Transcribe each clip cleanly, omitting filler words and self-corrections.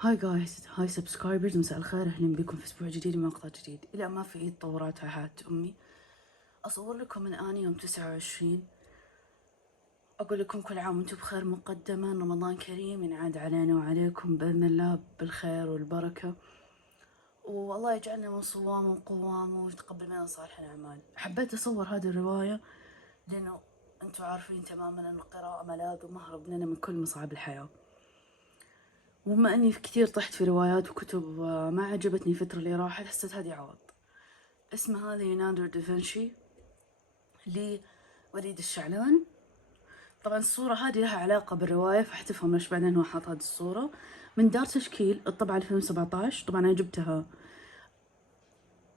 هاي جايز، هاي سبسكرايبرز، مساء الخير، اهلا بكم في اسبوع جديد ومقطع جديد. الى ما في تطورات على حياة امي اصور لكم من اني يوم 29. اقول لكم كل عام وانتم بخير مقدما، رمضان كريم ينعاد علينا وعليكم باذن الله بالخير والبركة، والله يجعلنا من صوام وقوام ويتقبل منا صالح الاعمال. حبيت اصور هذه الرواية لانه انتم عارفين تماما ان القراءة ملاذ ومهرب لنا من كل مصاعب الحياة، وبما اني كثير طحت في روايات وكتب ما عجبتني الفترة اللي راحت، حسيت هذه عوض. اسمها ليوناردو دافنشي لوليد الشعلان. طبعا الصورة هذه لها علاقة بالرواية، فحتفهم ليش بعدين هو حاط هذه الصورة. من دار تشكيل، الطبعة 2017. طبعا أنا جبتها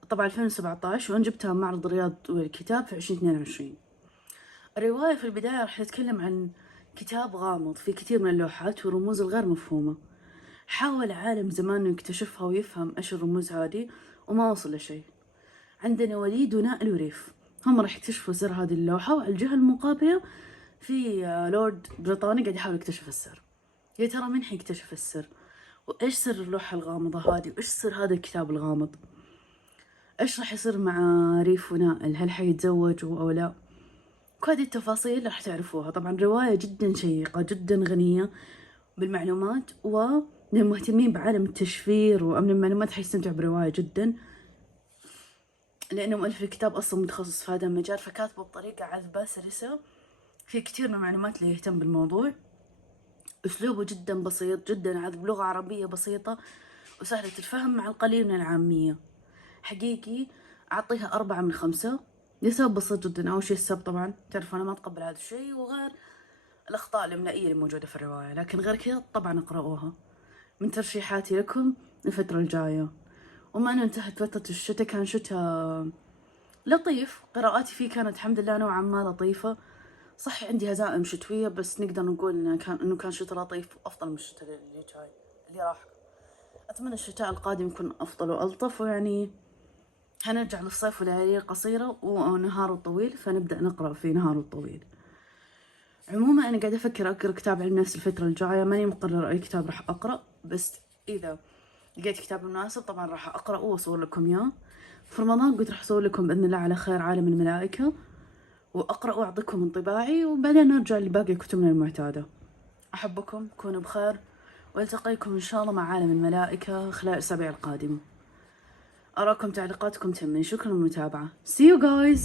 طبعا 2017، وأنا جبتها معرض الرياض والكتاب في 2022. الرواية في البداية راح تتكلم عن كتاب غامض في كثير من اللوحات والرموز الغير مفهومة. حاول عالم زمان إنه يكتشفها ويفهم إيش الرموز هذه وما وصل لشيء. عندنا وليد ونائل وريف، هم راح يكتشفوا سر هذه اللوحة، وعلى الجهة المقابلة في لورد بريطاني قاعد يحاول يكتشف السر. يا ترى من حيكتشف السر؟ وإيش سر اللوحة الغامضة هذه؟ وإيش سر هذا الكتاب الغامض؟ إيش راح يصير مع ريف ونائل؟ هل حيتزوجوا أو لا؟ كل هذه التفاصيل راح تعرفوها. طبعا رواية جدا شيقة، جدا غنية بالمعلومات، وللمهتمين بعالم التشفير وأمن المعلومات حيستمتعوا برواية جدا، لأنه مؤلف الكتاب أصلا متخصص في هذا المجال، فكاتبه بطريقة عذبة سلسة في كثير من المعلومات اللي يهتم بالموضوع. أسلوبه جدا بسيط، جدا عذب، لغة عربية بسيطة وسهلة الفهم مع القليل من العامية. حقيقي أعطيها 4 من 5 لسبب بسيط جدا. أول شيء السبب، طبعا تعرفوا أنا ما أتقبل هذا الشيء، وغير الأخطاء الإملائية اللي موجودة في الرواية، لكن غير كذا طبعا اقرأوها. من ترشيحاتي لكم الفترة الجاية. وما أنه انتهت فترة الشتاء، كان شتاء لطيف، قراءاتي فيه كانت الحمد لله نوعا ما لطيفة. صح عندي هزائم شتوية، بس نقدر نقول إنه كان شتاء لطيف، أفضل من الشتاء اللي جاي اللي راح. أتمنى الشتاء القادم يكون أفضل وألطف، ويعني هنرجع للصيف ولياليه قصيرة ونهاره طويل، فنبدأ نقرأ في نهاره الطويل. عموما أنا قاعدة أفكر أقرأ كتاب علم نفس الفترة الجاية، ماني مقرر أي كتاب راح أقرأ، بس إذا لقيت كتاب مناسب طبعا راح أقرأه وأصور لكم إياه. في رمضان قلت راح أصور لكم بإذن الله على خير عالم الملائكة، وأقرأ وأعطيكم انطباعي، وبعدين نرجع لباقي كتبنا المعتادة. أحبكم، كونوا بخير، والتقيكم إن شاء الله مع عالم الملائكة خلال الأسابيع القادمة. أراكم تعليقاتكم تهمني. شكرا للمتابعة. See you guys.